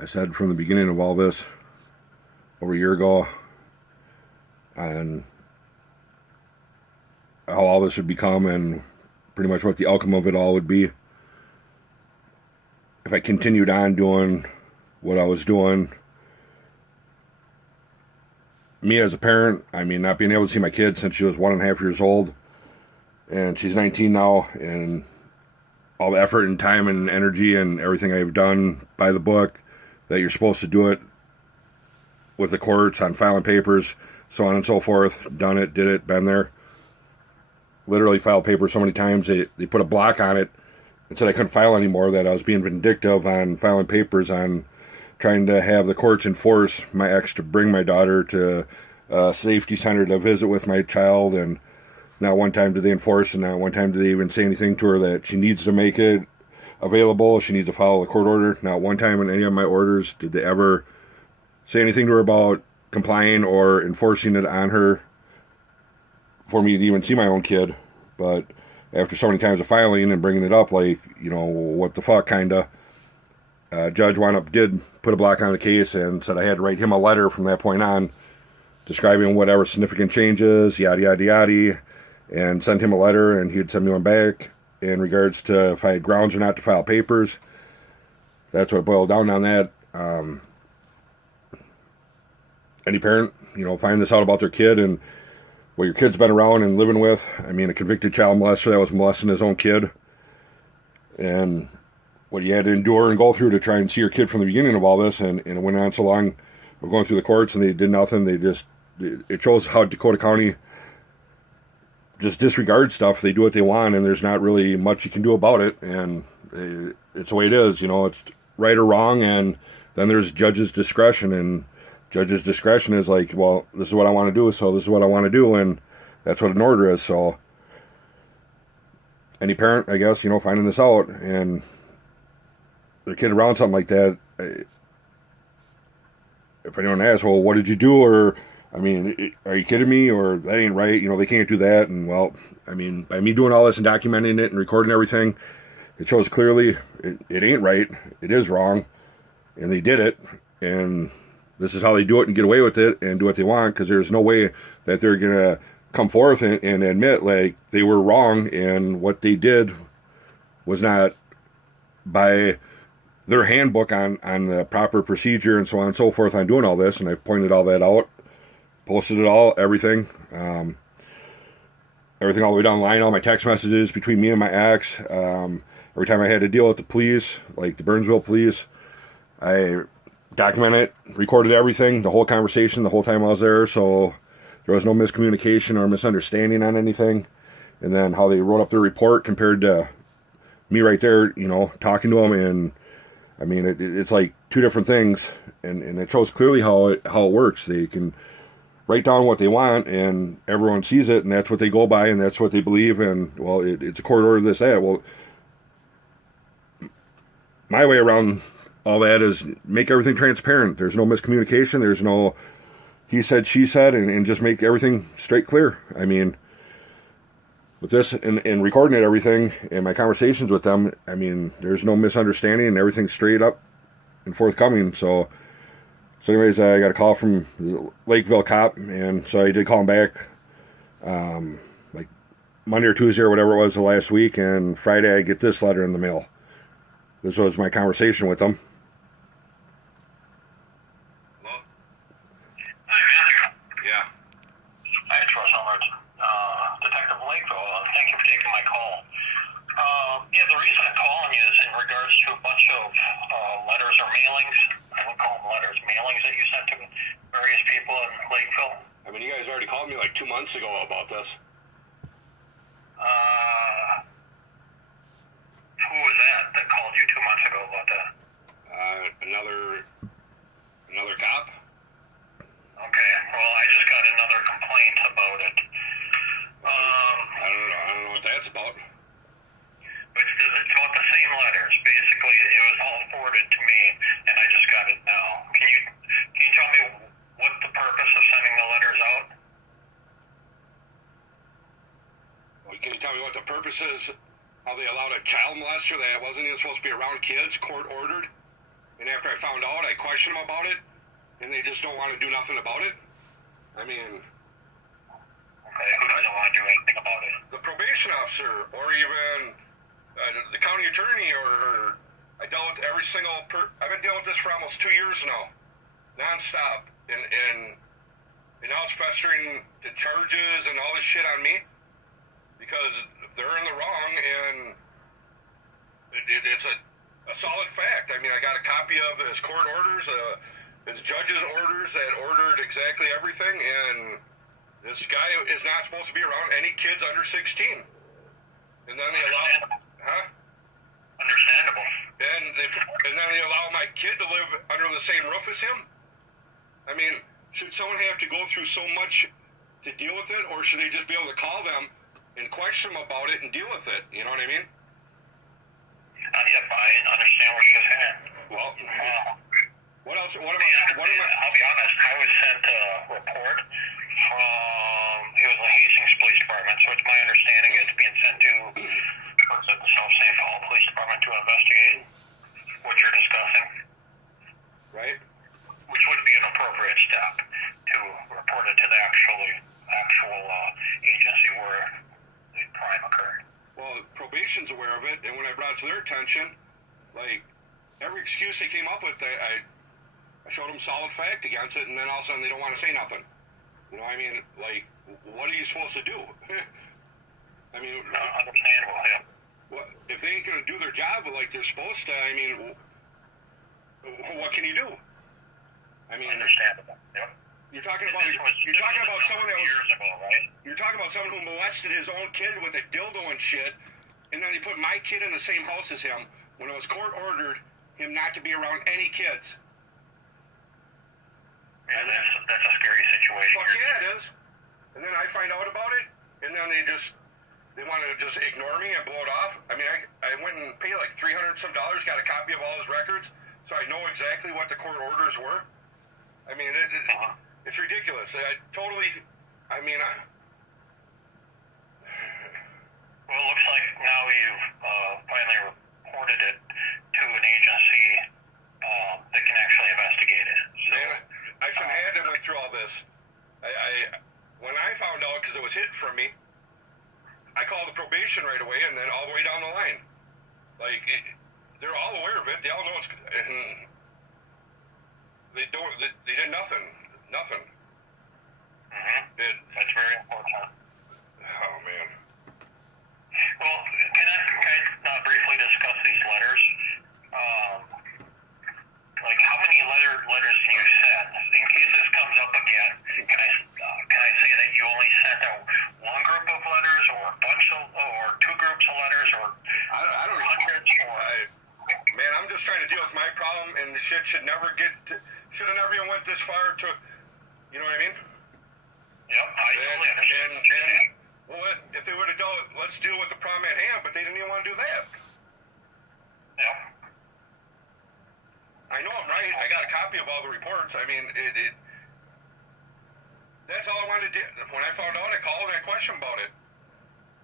I said from the beginning of all this over a year ago on how all this would become and pretty much what the outcome of it all would be if I continued on doing what I was doing. Me as a parent, I mean, not being able to see my kid since she was 1.5 years old, and she's 19 now, and all the effort and time and energy and everything I've done by the book, that you're supposed to do it with the courts on filing papers, so on and so forth. Done it, did it, been there. Literally filed papers so many times, they put a block on it and said I couldn't file anymore, that I was being vindictive on filing papers, on trying to have the courts enforce my ex to bring my daughter to a safety center to visit with my child. And not one time did they enforce, and not one time did they even say anything to her that she needs to make it available, she needs to follow the court order. Not one time in any of my orders did they ever say anything to her about complying or enforcing it on her for me to even see my own kid. But after so many times of filing and bringing it up, like, you know, what the fuck, kinda, judge did put a block on the case and said I had to write him a letter from that point on describing whatever significant changes, yada yada yada, and send him a letter, and he'd send me one back in regards to if I had grounds or not to file papers. That's what boiled down on that. Any parent, you know, finding this out about their kid and what your kid's been around and living with. I mean, a convicted child molester that was molesting his own kid, and what you had to endure and go through to try and see your kid from the beginning of all this, and it went on so long of going through the courts and they did nothing. It shows how Dakota County just disregards stuff. They do what they want, and there's not really much you can do about it, and it's the way it is. You know, it's right or wrong, and then there's judge's discretion, and judge's discretion is like, well, this is what I want to do, so this is what I want to do, and that's what an order is. So any parent, I guess, you know, finding this out and their kid around something like that, if anyone asks, well, what did you do? Or, I mean, are you kidding me? Or that ain't right. You know, they can't do that. And, well, I mean, by me doing all this and documenting it and recording everything, it shows clearly it ain't right. It is wrong. And they did it. And this is how they do it and get away with it and do what they want, because there's no way that they're going to come forth and admit, like, they were wrong and what they did was not by their handbook on the proper procedure and so on and so forth on doing all this. And I've pointed all that out, posted it all, everything all the way down the line, all my text messages between me and my ex. Every time I had to deal with the police, like the Burnsville police, I documented it, recorded everything, the whole conversation, the whole time I was there, so there was no miscommunication or misunderstanding on anything. And then how they wrote up their report compared to me right there, you know, talking to them. And I mean, it's like two different things, and it shows clearly how it works. They can write down what they want, and everyone sees it, and that's what they go by, and that's what they believe. And, well, it's a court order, this, that. Well, my way around all that is make everything transparent. There's no miscommunication. There's no he said, she said, and just make everything straight clear. I mean, with this and recording it, everything, and my conversations with them, I mean, there's no misunderstanding, and everything's straight up and forthcoming. So anyways, I got a call from the Lakeville cop, and so I did call him back, like Monday or Tuesday or whatever it was the last week, and Friday I get this letter in the mail. This was my conversation with them. Detective Lakeville. Thank you for taking my call. Yeah, the reason I'm calling you is in regards to a bunch of letters or mailings. I wouldn't call them letters, mailings that you sent to various people in Lakeville. I mean, you guys already called me like 2 months ago about this. Who was that called you 2 months ago about that? Another cop. Okay, well, I just got another complaint about it. I don't know what that's about. It's about the same letters. Basically, it was all forwarded to me, and I just got it now. Can you tell me what the purpose of sending the letters out? Well, can you tell me what the purpose is? How they allowed a child molester that wasn't even supposed to be around kids, court ordered, and after I found out, I questioned them about it, and they just don't want to do nothing about it. I mean, Okay, who doesn't want to do anything about it? the probation officer, or even the county attorney, or I dealt with every single I've been dealing with this for almost 2 years now, nonstop, and now it's festering to charges and all this shit on me because they're in the wrong, and it's a solid fact. I mean, I got a copy of his court orders, his judge's orders that ordered exactly everything, and this guy is not supposed to be around any kids under 16. And then they allow, Understandable. and then they allow my kid to live under the same roof as him. I mean, should someone have to go through so much to deal with it, or should they just be able to call them and question them about it and deal with it? You know what I mean? Yep, I understand what you're saying. Well, what else? What am I? I'll be honest, I was sent a report from, it was the Hastings Police Department, so it's my understanding it's being sent to, what's it, the South St. Paul Police Department to investigate what you're discussing, Right. which would be an appropriate step to report it to the actual agency where the crime occurred. Well, probation's aware of it, and when I brought it to their attention, like, every excuse they came up with, I showed them solid fact against it, and then all of a sudden they don't want to say nothing. You know, I mean, like, what are you supposed to do? I mean, Understandable, yeah. what, if they ain't going to do their job like they're supposed to, I mean, what can you do? I mean, Understandable, yeah. you're talking about someone that was, years ago, right? you're talking about someone who molested his own kid with a dildo and shit, and then he put my kid in the same house as him when it was court ordered him not to be around any kids. Yeah, that's a scary situation. Fuck yeah, it is. And then I find out about it, and then they want to just ignore me and blow it off. I mean, I went and paid like $300 some, got a copy of all his records, so I know exactly what the court orders were. I mean, it's ridiculous. Well, it looks like now you've finally reported it to an agency that can actually investigate it. So, man, I shouldn't have had to went through all this. When I found out, because it was hidden from me, I called the probation right away, and then all the way down the line. Like, they're all aware of it. They all know it's. And they did nothing. Nothing. That's very important. Oh man. Well, can I briefly discuss these letters? Like, how many letters can you send? In case this comes up again, can I say that you only sent out one group of letters, or a bunch of, or two groups of letters, or I don't hundreds? Man, I'm just trying to deal with my problem, and the shit should have never even went this far to, you know what I mean? Yep, I totally understand. Well, if they would have done, let's deal with the problem at hand, but they didn't even want to do that. Yep. I know I'm right. I got a copy of all the reports. I mean, that's all I wanted to do. When I found out, I called and I questioned about it.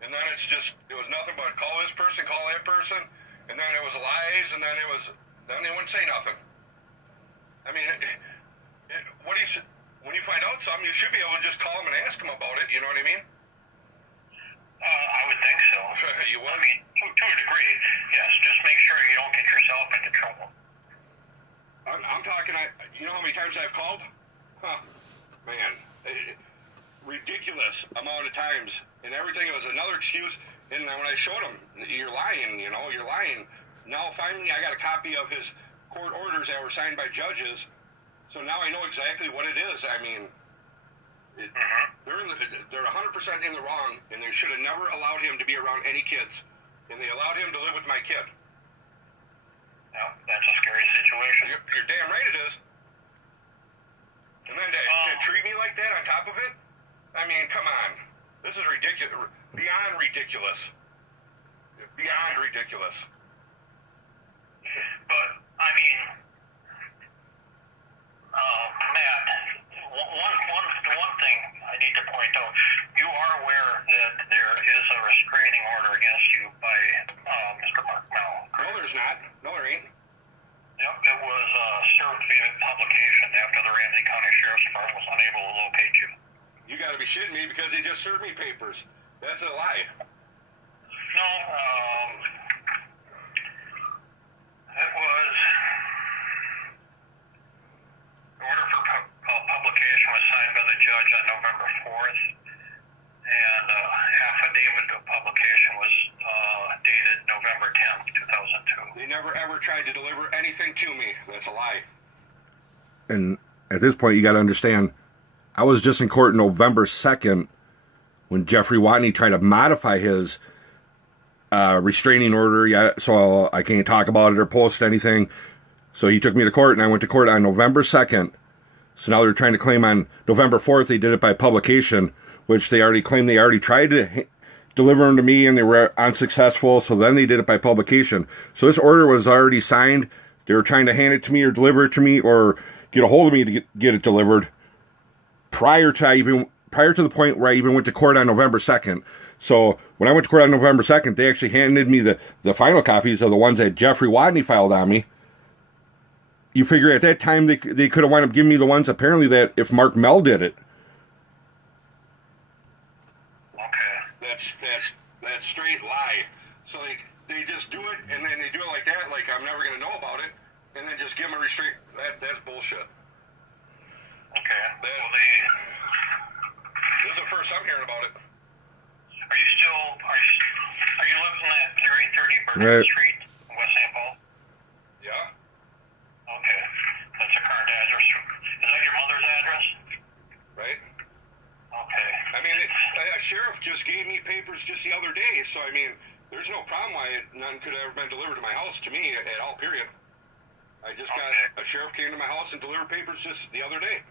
And then it was nothing but call this person, call that person, and then it was lies, and then they wouldn't say nothing. I mean, when you find out something, you should be able to just call them and ask them about it, you know what I mean? I would think so. You would? I mean, to a degree, yes. Just make sure you don't get yourself into trouble. I'm talking, you know how many times I've called? Huh, man, ridiculous amount of times, and everything was another excuse, and then when I showed him, you're lying, you're lying. Now finally I got a copy of his court orders that were signed by judges, so now I know exactly what it is. I mean, they're 100% in the wrong, and they should have never allowed him to be around any kids, and they allowed him to live with my kid. Yeah, that's a scary situation. You're damn right it is. And then to treat me like that on top of it? I mean, come on. This is ridiculous. Beyond ridiculous. Beyond ridiculous. But, I mean, Matt, the one thing I need to point out, you are aware that there is a restraining order against you by Mr. Mark Mel. No, there's not. No, there ain't. Yep, it was served via publication after the Ramsey County Sheriff's Department was unable to locate you. You gotta be shitting me because he just served me papers. That's a lie. No, it was... The order for publication was signed by the judge on November 4th, and affidavit of publication was dated November 10th, 2002. They never ever tried to deliver anything to me. That's a lie. And at this point, you got to understand, I was just in court November 2nd when Jeffrey Watney tried to modify his restraining order. Yeah, so I can't talk about it or post anything. So he took me to court, and I went to court on November 2nd. So now they're trying to claim on November 4th they did it by publication, which they already claimed they already tried to deliver them to me, and they were unsuccessful. So then they did it by publication. So this order was already signed. They were trying to hand it to me or deliver it to me or get a hold of me to get it delivered prior to the point where I even went to court on November 2nd. So when I went to court on November 2nd, they actually handed me the final copies of the ones that Jeffrey Watney filed on me. You figure at that time they could have wound up giving me the ones apparently that if Mark Mell did it. Okay. That's straight lie. So they just do it and then they do it like that, like I'm never gonna know about it, and then just give them a restraint. That's bullshit. Okay. This is the first I'm hearing about it. Are you living at 330 Burnett Right. Street, West St. Paul? Yeah. Okay. That's the current address. Is that your mother's address? Right. Okay. I mean, a sheriff just gave me papers just the other day, so I mean, there's no problem why none could have ever been delivered to my house to me at all, period. I just got a sheriff came to my house and delivered papers just the other day.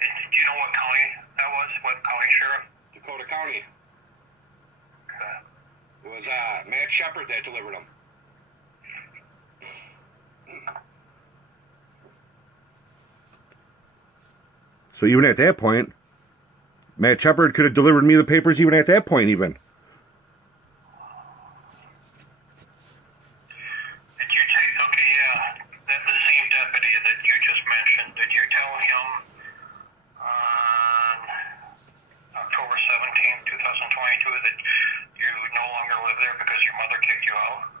Do you know what county that was? What county sheriff? Dakota County. Okay. It was Matt Shepard that delivered them. So even at that point, Matt Shepard could have delivered me the papers even at that point even. Did you take, okay, yeah, the same deputy that you just mentioned, did you tell him on October 17th, 2022 that you no longer live there because your mother kicked you out?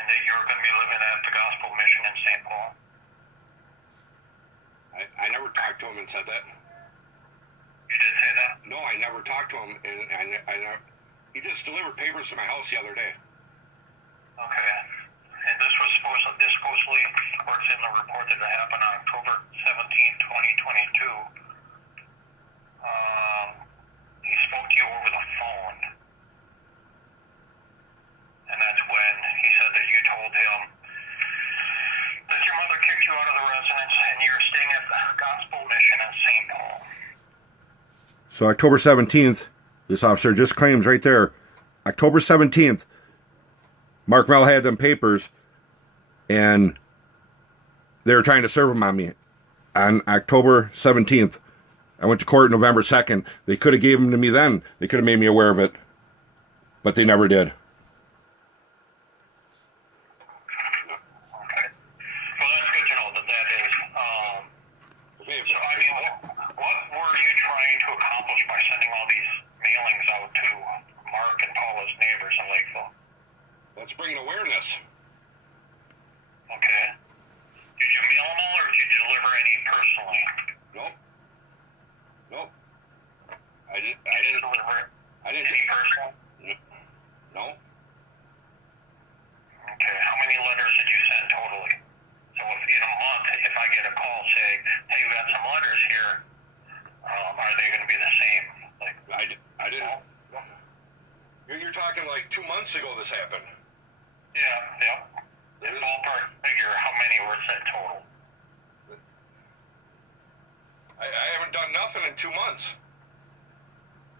And that you were going to be living at the Gospel Mission in St. Paul? I never talked to him and said that. You did say that? No, I never talked to him, and he just delivered papers to my house the other day. Okay. And this supposedly works in the report that happened on October 17th, 2022. He spoke to you over the phone. And that's when he said that you told him that your mother kicked you out of the residence and you're staying at the Gospel Mission in St. Paul. So October 17th, this officer just claims right there, October 17th, Mark Mell had them papers, and they were trying to serve them on me. On October 17th, I went to court November 2nd. They could have gave them to me then. They could have made me aware of it, but they never did. Okay. Well, that's good to know that is. So, I mean, what were you trying to accomplish by sending all these mailings out to Mark and Paula's neighbors in Lakeville? Let's bring awareness. Okay. Did you mail them all, or did you deliver any personally? Nope. I didn't deliver any personal? No. Okay. How many letters did you send totally? So if in a month, if I get a call saying, "Hey, you got some letters here," are they going to be the same? Like I didn't. You're talking like 2 months ago this happened. Yeah. The ballpark figure, how many were sent total? I haven't done nothing in 2 months.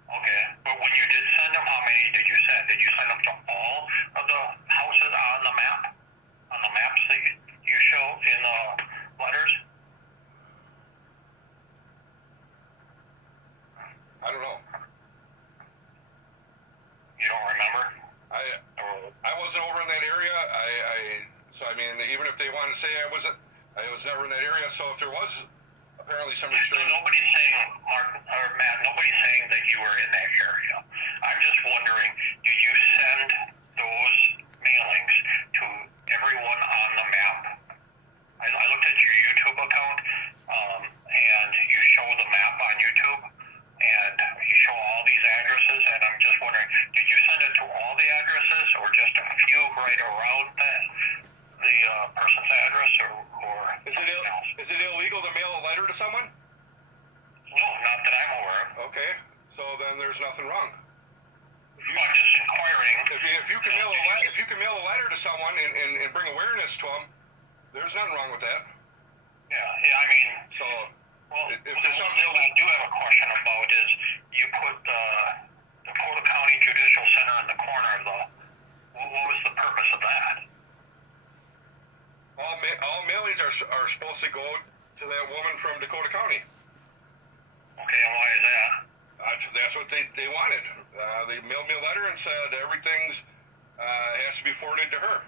Okay, but when you did send them, how many did you send? Did you send them to all of the houses on the map? On the maps that you show in the letters? I don't know. You don't remember? I wasn't over in that area. So I mean, even if they wanted to say I was never in that area. So if there was apparently some So restraint. nobody's saying, Mark or Matt, nobody's saying that you were in that area. I'm just wondering, did you send those mailings to everyone on the map? I looked at your YouTube account, and you show the map on YouTube, and you show all these addresses, and I'm just wondering, did you send it to all the addresses, or just a few right around the person's address, or something else? Is it illegal to mail a letter to someone? No, not that I'm aware of. Okay, so then there's nothing wrong. I'm just inquiring. If you can mail a letter to someone and bring awareness to them, there's nothing wrong with that. Yeah, I mean, So, well, if the there's one something thing I do have a question about is you put the Dakota County Judicial Center in the corner of the. What was the purpose of that? all mailings are supposed to go to that woman from Dakota County. Okay, and why is that? That's what they wanted. They mailed me a letter and said everything's has to be forwarded to her.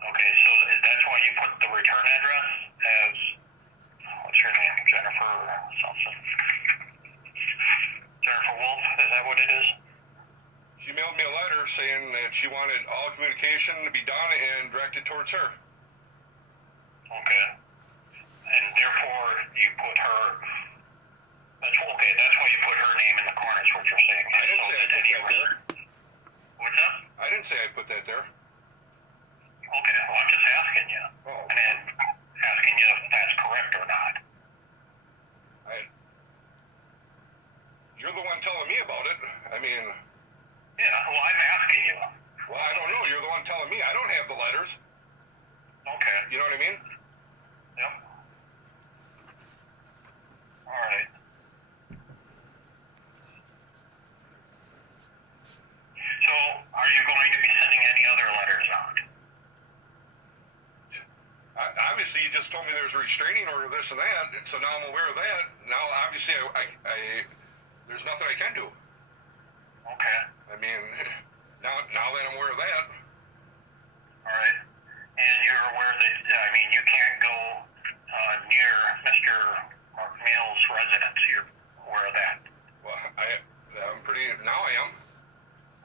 Okay, so that's why you put the return address as what's her name? Jennifer something. Jennifer Wolf, is that what it is? She mailed me a letter saying that she wanted all communication to be done and directed towards her. Okay. And therefore you put her. That's okay. That's why you put her name in the corner. Is what you're saying. I didn't say I put that there. What's that? I didn't say I put that there. Okay. Well, I'm just asking you, Oh. and then asking you if that's correct or not. You're the one telling me about it. I mean, Yeah. Well, I'm asking you. well, I don't know. You're the one telling me. I don't have the letters. Okay. You know what I mean? Yep. All right. So, are you going to be sending any other letters out? Obviously, you just told me there's a restraining order, this and that, so now I'm aware of that. Now, obviously, there's nothing I can do. Okay. I mean, now that I'm aware of that. All right. And you're aware that, you can't go near Mr. Mail's residence. You're aware of that? Well, now I am.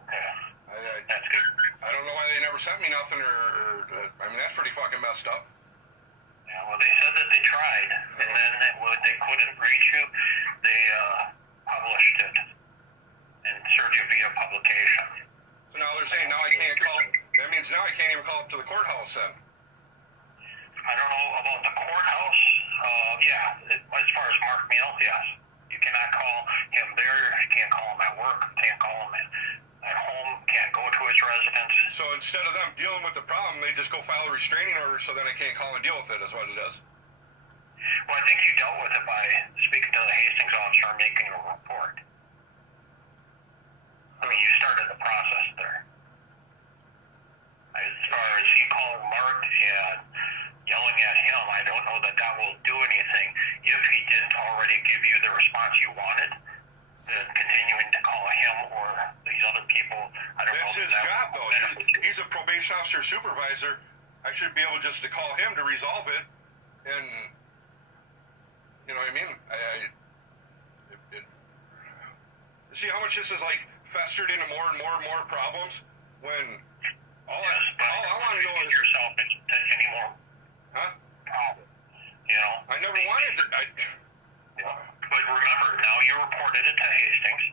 Okay. I That's good. I don't know why they never sent me nothing, that's pretty fucking messed up. Yeah, well, they said that they tried, and then when they couldn't reach you, they published it and served you via publication. So now they're saying now I can't call. That means now I can't even call up to the courthouse then. I don't know about the courthouse. As far as Mark Meal, yes. You cannot call him there. You can't call him at work. Can't call him at home. Can't go to his residence. So instead of them dealing with the problem, they just go file a restraining order so then I can't call and deal with it, is what it is. Well, I think you dealt with it by speaking to the Hastings officer and making a report. You started the process there. As far as you calling Mark and yelling at him, I don't know that will do anything. If he didn't already give you the response you wanted, then continuing to call him or these other people, I don't know. That's his job, though. He's a probation officer supervisor. I should be able just to call him to resolve it, and you know what I mean. See how much this is like festered into more and more problems when all I want to know is yourself into any more problems. I never wanted to. But remember, now you reported it to Hastings.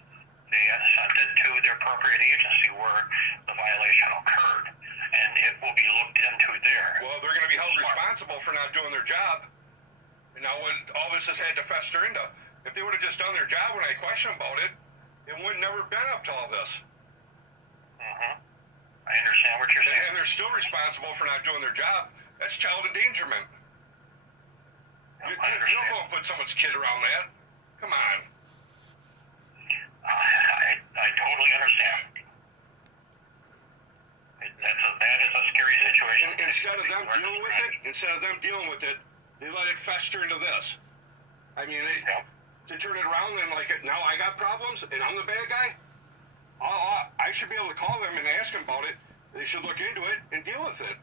They sent it to the appropriate agency where the violation occurred, and it will be looked into there. Well, they're going to be held responsible for not doing their job. And now what all this has had to fester into. If they would have just done their job when I questioned about it, it would never been up to all this. Mm-hmm. I understand what you're saying. And they're still responsible for not doing their job. That's child endangerment. You don't go and put someone's kid around that. Come on. I totally understand. That is a scary situation. Instead of them dealing with it, they let it fester into this. I mean, to turn it around and now I got problems and I'm the bad guy. I should be able to call them and ask them about it. They should look into it and deal with it.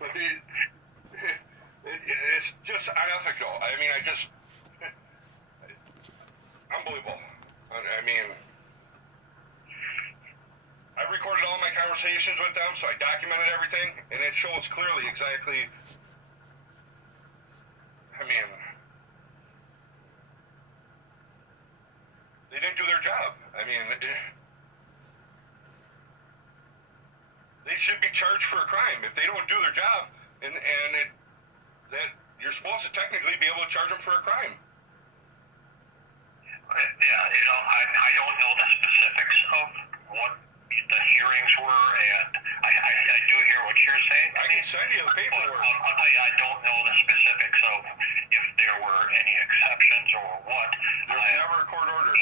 But it's just unethical. I mean, unbelievable. I mean, I've recorded all my conversations with them, so I documented everything, and it shows clearly exactly. I mean, they didn't do their job. I mean, they should be charged for a crime if they don't do their job, that you're supposed to technically be able to charge them for a crime. Yeah, I don't know the specifics of what the hearings were, and I do hear what you're saying. I can send you the paperwork. I don't know the specifics of if there were any exceptions or what. There was never a court order.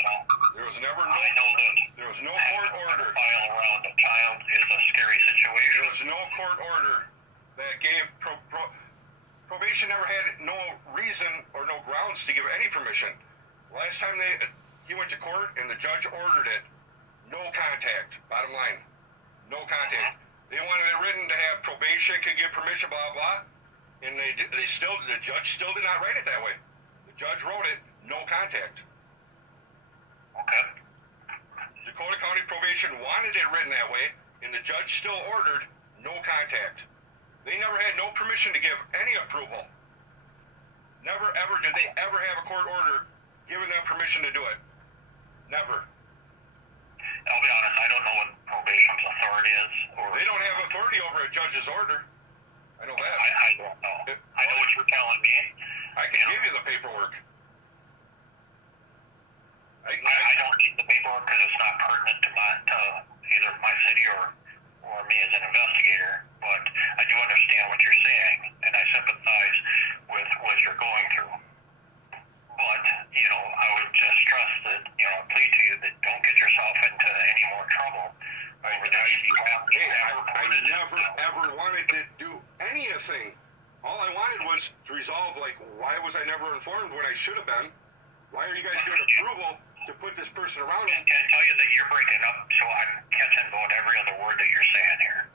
There was never no. I know that there was no court order. File around a child is a scary situation. There was no court order that gave probation. Never had no reason or no grounds to give any permission. Last time he went to court and the judge ordered it, no contact. Bottom line, no contact. They wanted it written to have probation could give permission, blah blah, and the judge still did not write it that way. The judge wrote it, no contact. Okay. Dakota County Probation wanted it written that way, and the judge still ordered no contact. They never had no permission to give any approval. Never ever did they ever have a court order giving them permission to do it. Never. I'll be honest, I don't know what probation's authority is. They don't have authority over a judge's order. I know that. I don't know. I know what you're telling me. I can give you the paperwork. I don't need the paperwork because it's not pertinent to either my city or me as an investigator. But I do understand what you're saying, and I sympathize with what you're going through. But, I would just stress that, plead to you that don't get yourself into any more trouble over this. I never, ever wanted to do anything. All I wanted was to resolve, why was I never informed when I should have been? Why are you guys giving approval to put this person around me? Can I tell you that you're breaking up, so I'm catching about every other word that you're saying here.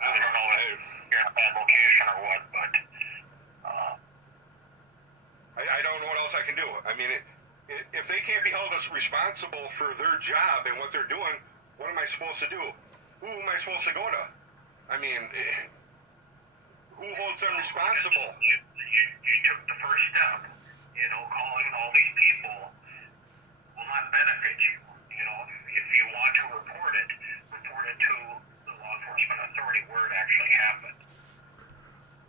I don't know if you're in a bad location or what, but I don't know what else I can do. I mean, if they can't be held as responsible for their job and what they're doing, what am I supposed to do? Who am I supposed to go to? I mean, who holds them responsible? You took the first step. Calling all these people will not benefit you. If you want to report it to the law enforcement authority where it actually happened.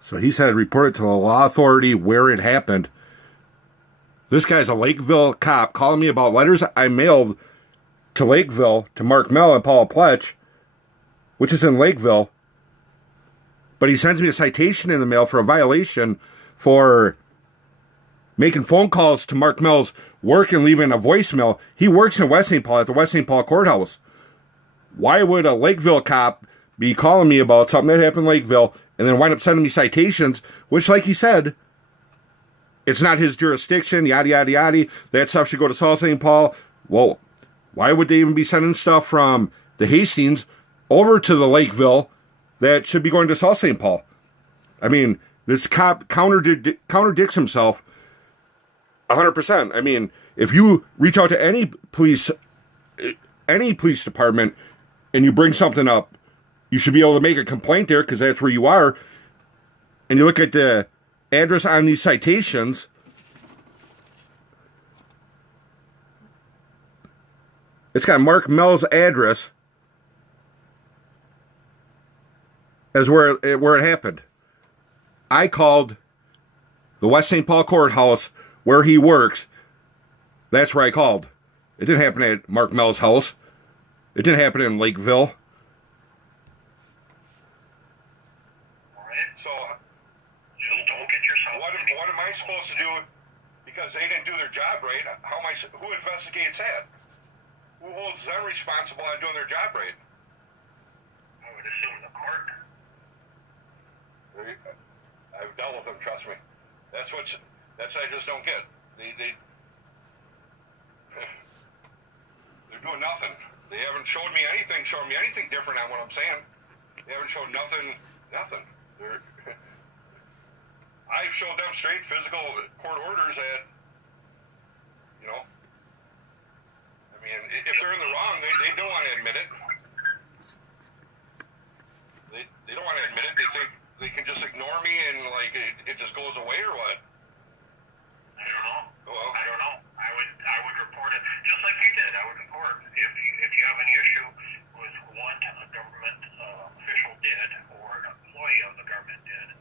So he said report it to the law authority where it happened. This guy's a Lakeville cop calling me about letters I mailed to Lakeville to Mark Mell and Paula Pletch, which is in Lakeville. But he sends me a citation in the mail for a violation for making phone calls to Mark Mell's work and leaving a voicemail. He works in West St. Paul at the West St. Paul courthouse. Why would a Lakeville cop be calling me about something that happened in Lakeville and then wind up sending me citations, which, like he said, it's not his jurisdiction, yada, yada, yada. That stuff should go to South St. Paul. Well, why would they even be sending stuff from the Hastings over to the Lakeville that should be going to South St. Paul? I mean, this cop contradicts himself 100%. I mean, if you reach out to any police department and you bring something up, you should be able to make a complaint there because that's where you are. And you look at the address on these citations. It's got Mark Mell's address as where it happened. I called the West St. Paul courthouse where he works. That's where I called. It didn't happen at Mark Mell's house. It didn't happen in Lakeville. So, just don't get yourself. What am I supposed to do? Because they didn't do their job right. Who investigates that? Who holds them responsible on doing their job right? I would assume the court. I've dealt with them. Trust me. That's I just don't get. nothing. They haven't showed me anything, different on what I'm saying. They haven't showed nothing. I've showed them straight physical court orders that, I mean, if they're in the wrong, they don't want to admit it. They don't want to admit it. They think they can just ignore me and, like, it just goes away or what? I don't know. Well, I don't know. I would report it just like you did. I would report if you have any issue with what a government official did or an employee of the government did.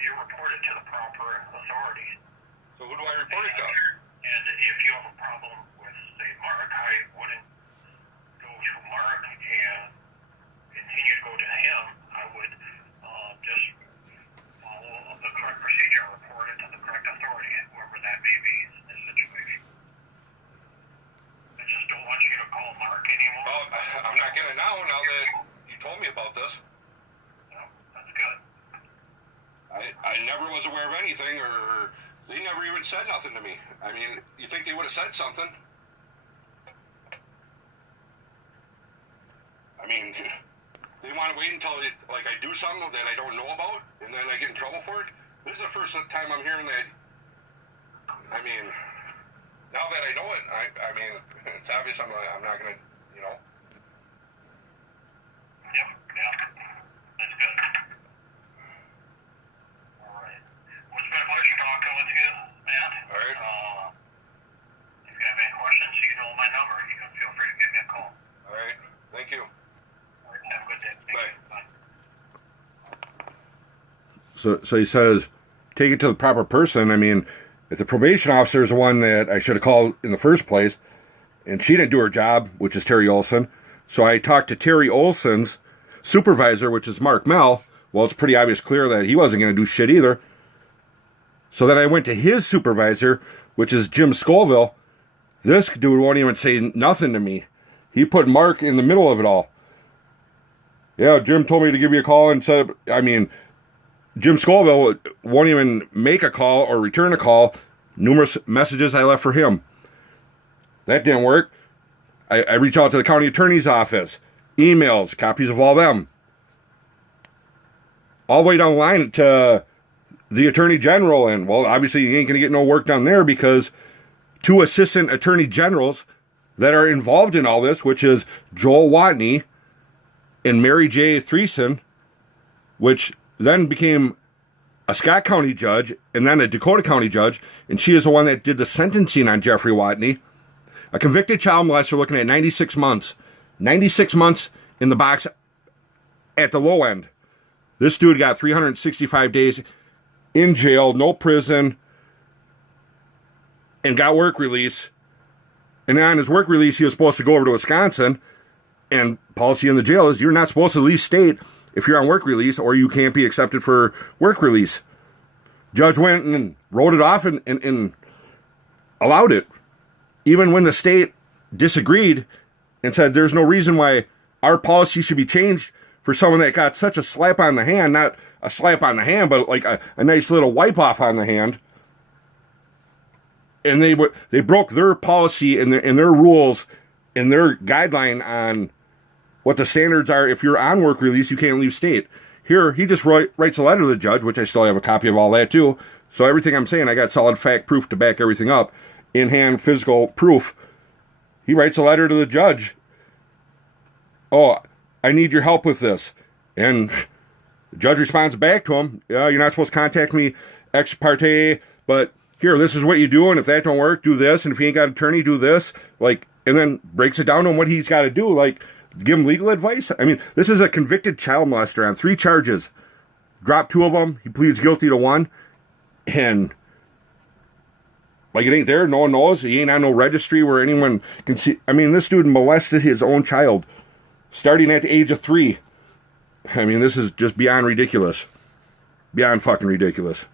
You report it to the proper authority. So who do I report it to? And if you have a problem with, say, Mark, I wouldn't go to Mark and continue to go to him. I would just follow the correct procedure and report it to the correct authority, whoever that may be in this situation. I just don't want you to call Mark anymore. Well, I'm not going to now that you told me about this. No, that's good. I never was aware of anything, or they never even said nothing to me. I mean, you think they would have said something? I mean, they want to wait until I do something that I don't know about, and then I get in trouble for it? This is the first time I'm hearing that. I mean, now that I know it, I mean, it's obvious I'm not going to, Yep, that's good. All right. Well, it's been a pleasure talking with you, Matt. All right. If you have any questions, you know my number. You can feel free to give me a call. All right. Thank you. All right, have a good day. Bye. Bye. So he says, take it to the proper person. I mean, if the probation officer is the one that I should have called in the first place, and she didn't do her job, which is Terry Olson, so I talked to Terry Olson's supervisor, which is Mark Mell. Well, it's pretty obvious clear that he wasn't going to do shit either. So then I went to his supervisor, which is Jim Scoville. This dude won't even say nothing to me. He put Mark in the middle of it all. Yeah, Jim told me to give you a call and said, I mean, Jim Scoville won't even make a call or return a call. Numerous messages I left for him. That didn't work. I reached out to the county attorney's office. Emails, copies of all them. All the way down the line to the attorney general. And, well, obviously you ain't going to get no work done there because two assistant attorney generals that are involved in all this, which is Joel Watney and Mary J. Threeson, which then became a Scott County judge and then a Dakota County judge, and she is the one that did the sentencing on Jeffrey Watney. A convicted child molester looking at 96 months. 96 months in the box at the low end. This dude got 365 days in jail, no prison, and got work release. And on his work release, he was supposed to go over to Wisconsin, and policy in the jail is you're not supposed to leave state if you're on work release, or you can't be accepted for work release. Judge went and wrote it off and allowed it. Even when the state disagreed and said there's no reason why our policy should be changed for someone that got such a slap on the hand, not a slap on the hand, but like a nice little wipe off on the hand. And they broke their policy and their rules and their guideline on what the standards are. If you're on work release, you can't leave state. Here, he just writes a letter to the judge, which I still have a copy of all that too. So everything I'm saying, I got solid fact proof to back everything up. In-hand physical proof. He writes a letter to the judge. Oh, I need your help with this. And the judge responds back to him, yeah, you're not supposed to contact me ex parte, but here, this is what you do, and if that don't work, do this, and if you ain't got an attorney, do this. Like, and then breaks it down on what he's got to do, like, give him legal advice. I mean, this is a convicted child molester on 3 charges. Dropped 2 of them, he pleads guilty to 1, and like it ain't there, no one knows. He ain't on no registry where anyone can see. I mean, this dude molested his own child, starting at the age of 3. I mean, this is just beyond ridiculous. Beyond fucking ridiculous.